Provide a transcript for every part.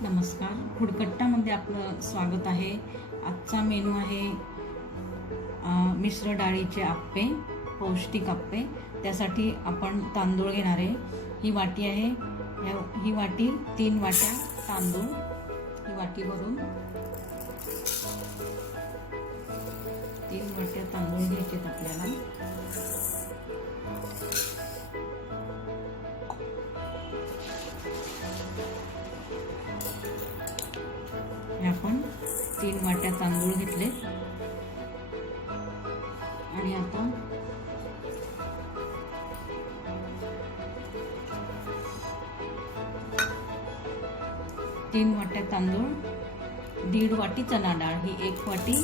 नमस्कार. खुडकट्टामध्ये आपलं स्वागत आहे. आजचा मेनू आहे मिश्र डाळीचे आप्पे पौष्टिक आप्पे. त्यासाठी आपण तांदूळ घेणार आहे. ही वाटी आहे. ह्या- ही वाटी तीन वाट्या तांदूळ ही वाटी भरून तीन वाट्या तांदूळ घ्यायचेत आपल्याला. आपण तीन वाट्या तांदूळ घेतले. आणि आता तीन वाट्या तांदूळ दीड वाटी चना डाळ ही एक वाटी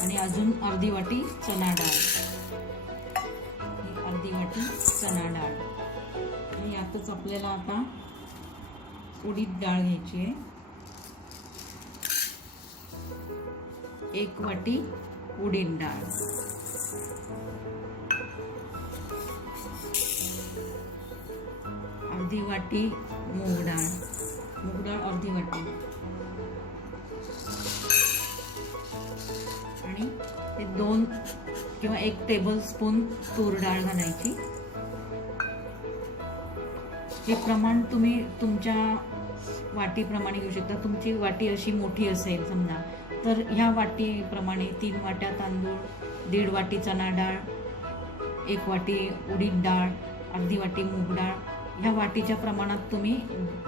आणि अजून अर्धी वाटी चना डाळ. ही अर्धी वाटी चना डाळ. आणि यातच आपल्याला आता उडीद डाळ घ्यायची आहे. एक वाटी उडीद डाळ. अर्धी वाटी मूग डाळ. मूग डाळ अर्धी वाटी. आणि हे दोन किंवा एक टेबल स्पून तूर डाळ घालायची. हे प्रमाण तुम्ही तुमच्या वाटीप्रमाणे घेऊ शकता. तुमची वाटी अशी मोठी असेल समजा. तर ह्या वाटीप्रमाणे तीन वाट्या तांदूळ दीड वाटी चणा डाळ एक वाटी उडीद डाळ अर्धी वाटी मूग डाळ. ह्या वाटीच्या प्रमाणात तुम्ही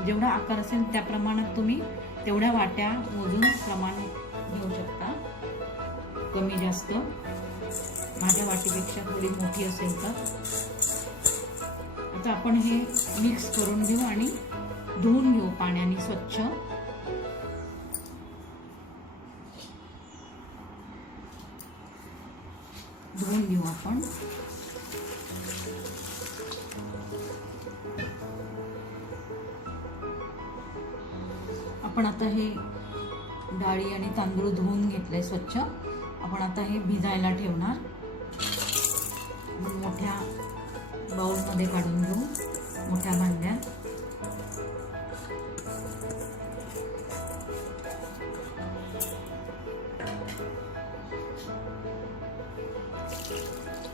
जेवढा आकार असेल त्या प्रमाणात तुम्ही तेवढ्या वाट्या मोजून प्रमाण घेऊ शकता. कमी जास्त. माझ्या वाटीपेक्षा थोडी मोठी असेल तर. आता आपण हे मिक्स करून घेऊ आणि धुवून घेऊ पाण्याने स्वच्छ. धुवून घेऊ आपण. आपण आता हे डाळी आणि तांदूळ धुवून घेतले स्वच्छ. आपण आता हे भिजायला ठेवणार. मोठ्या बाउलमध्ये काढून घेऊ. मोठ्या भांड्यात.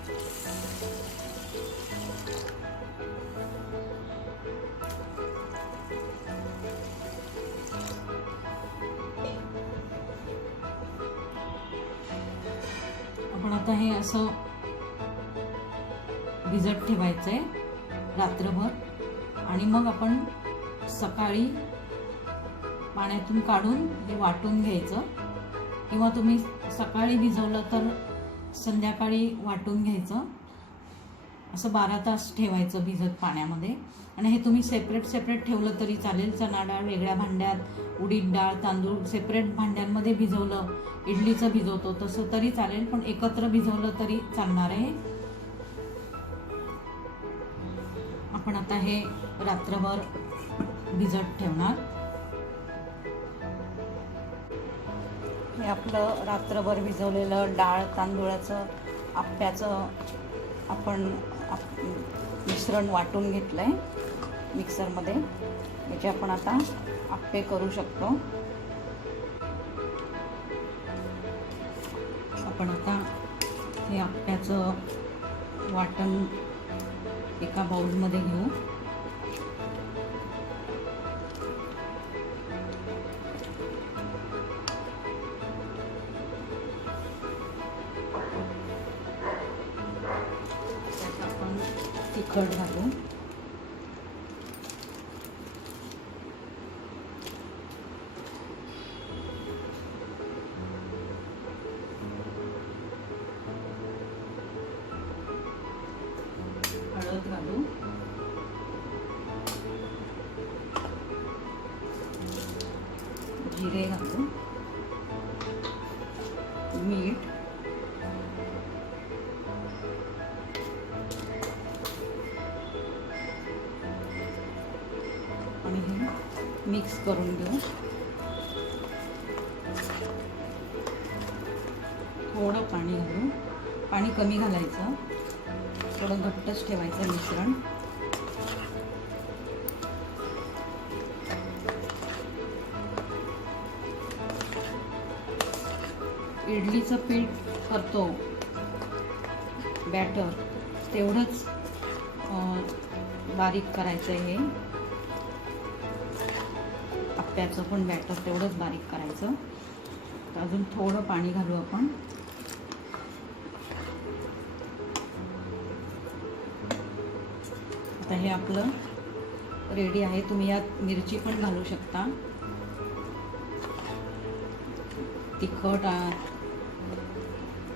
आपण आता हे असं भिजत ठेवायचं आहे रात्रभर. आणि मग आपण सकाळी पाण्यातून काढून हे वाटून घ्यायचं. किंवा तुम्ही सकाळी भिजवलं तर संध्याकाळी वाटून घ्यायचं. असं बारा तास ठेवायचं भिजत पाण्यामध्ये. आणि हे तुम्ही सेपरेट सेपरेट ठेवलं तरी चालेल. चणा डाळ वेगळ्या भांड्यात उडीद डाळ तांदूळ सेपरेट भांड्यांमध्ये भिजवलं. इडलीचं भिजवतो तसं तरी चालेल पण एकत्र भिजवलं तरी चालणार आहे. आपण आता हे रात्रभर भिजत ठेवणार. हे आपलं रात्रभर भिजवलेलं डाळ तांदूळाचं आप्याचं आपण आप- मिश्रण वाटून घेतलं आहे मिक्सरमध्ये याचे आपण आता आप्पे करू शकतो. आपण आता हे आप्याचं वाटण एका बाउलमध्ये घेऊ. तिखट घालू हळद घालू जिरे घालू मीठ आणि मिक्स करून घेऊ. थोडं पाणी घालू. पाणी कमी घालायचं. थोडं घट्टच ठेवायचं मिश्रण. इडलीचं पीठ करतो. बॅटर. तेवढंच बारीक करायचं हे. आप्याचं पण बॅटर तेवढंच बारीक करायचं. तर अजून थोडं पाणी घालू आपण. आता हे आपलं रेडी आहे. तुम्ही यात मिरची पण घालू शकता. तिखट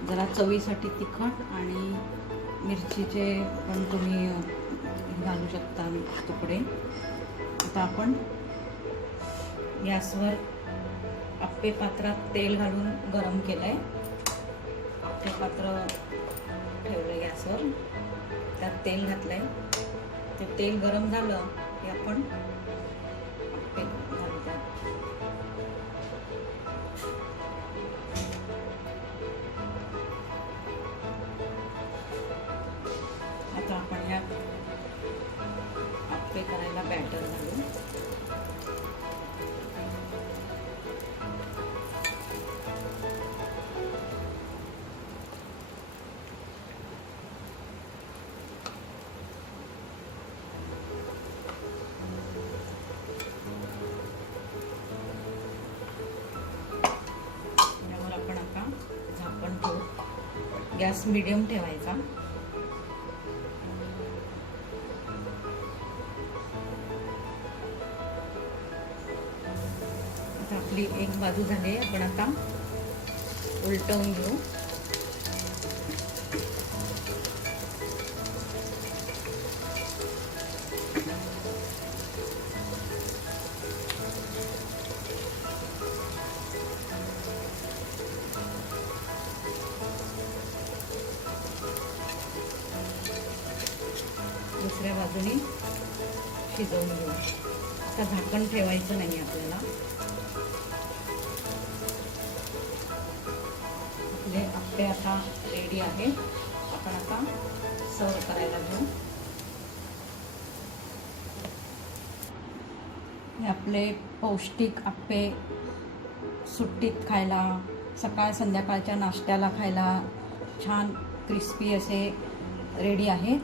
जरा चवीसाठी तिखट आणि मिरचीचे पण तुम्ही घालू शकता तुकडे. आता आपण गॅसवर आप्पे पात्रात तेल घालून गरम केलं आहे आप्पे पात्र ठेवलं गॅसवर. त्यात तेल घातलं आहे ते तेल गरम झालं की आपण आप्पे घालतात आता आपण या आप्पे करायला बॅटर घालू. गॅस मिडियम ठेवायचा. आता आपली एक बाजू झाली आपण आता उलटवून घेऊ. दुसऱ्या बाजूने शिजवून घेऊ. आता झाकण ठेवायचं नाही आपल्याला. आपले आप्पे आता रेडी आहे आपण आता सर्व करायला घेऊ हे आपले पौष्टिक आप्पे सुट्टीत खायला सकाळ संध्याकाळच्या नाश्त्याला खायला छान क्रिस्पी असे रेडी आहे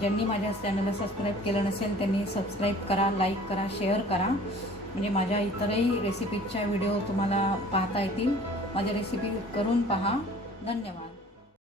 ज्यांनी माझ्या चॅनलला सबस्क्राईब केलं नसेल त्यांनी सबस्क्राईब करा लाईक करा शेअर करा. म्हणजे माझ्या इतरही रेसिपीजच्या व्हिडिओ तुम्हाला पाहता येतील. माझ्या रेसिपी करून पहा. धन्यवाद.